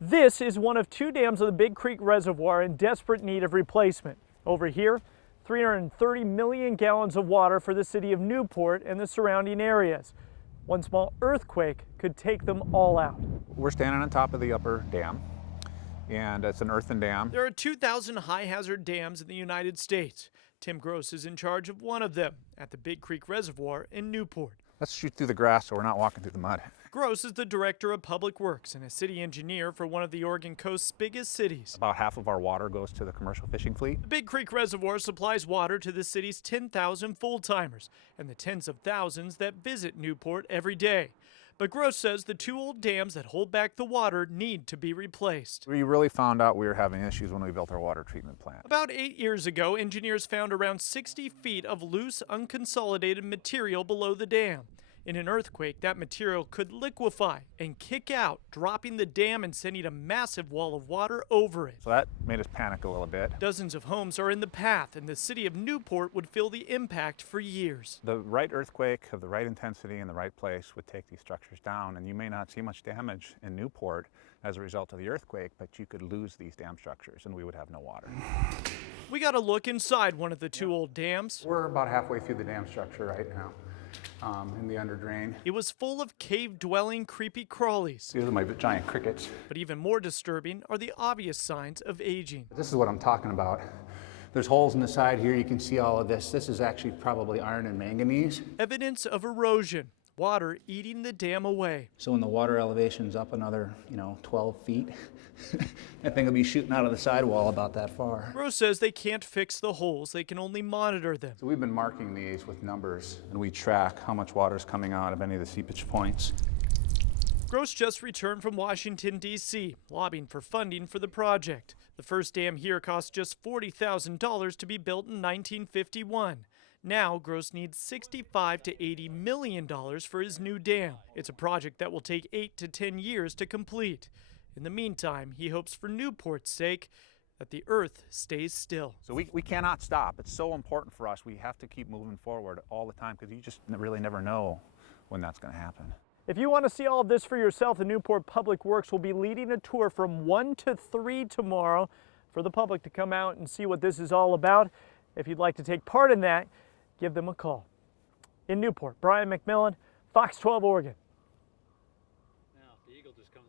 This is one of two dams of the Big Creek Reservoir in desperate need of replacement. Over here, 330 million gallons of water for the city of Newport and the surrounding areas. One small earthquake could take them all out. We're standing on top of the upper dam, and it's an earthen dam. There are 2,000 high-hazard dams in the United States. Tim Gross is in charge of one of them at the Big Creek Reservoir in Newport. Let's shoot through the grass so we're not walking through the mud. Gross is the director of public works and a city engineer for one of the Oregon coast's biggest cities. About half of our water goes to the commercial fishing fleet. The Big Creek Reservoir supplies water to the city's 10,000 full-timers and the tens of thousands that visit Newport every day. But Gross says the two old dams that hold back the water need to be replaced. We really found out we were having issues when we built our water treatment plant. About 8 years ago, engineers found around 60 feet of loose, unconsolidated material below the dam. In an earthquake, that material could liquefy and kick out, dropping the dam and sending a massive wall of water over it. So that made us panic a little bit. Dozens of homes are in the path, and the city of Newport would feel the impact for years. The right earthquake of the right intensity in the right place would take these structures down, and you may not see much damage in Newport as a result of the earthquake, but you could lose these dam structures and we would have no water. We got a look inside one of the two old dams. We're about halfway through the dam structure right now. In the under drain. It was full of cave-dwelling creepy crawlies. These are my giant crickets. But even more disturbing are the obvious signs of aging. This is what I'm talking about. There's holes in the side here. You can see all of this. This is actually probably iron and manganese. Evidence of erosion. Water eating the dam away. So when the water elevation's up another, 12 feet, that thing will be shooting out of the sidewall about that far. Gross says they can't fix the holes, they can only monitor them. So we've been marking these with numbers, and we track how much water is coming out of any of the seepage points. Gross just returned from Washington, D.C., lobbying for funding for the project. The first dam here cost just $40,000 to be built in 1951. Now, Gross needs $65 to $80 million for his new dam. It's a project that will take 8 to 10 years to complete. In the meantime, he hopes for Newport's sake that the earth stays still. So we cannot stop. It's so important for us. We have to keep moving forward all the time because you just really never know when that's going to happen. If you want to see all of this for yourself, the Newport Public Works will be leading a tour from 1 to 3 tomorrow for the public to come out and see what this is all about. If you'd like to take part in that, give them a call. In Newport, Brian McMillan, Fox 12 Oregon.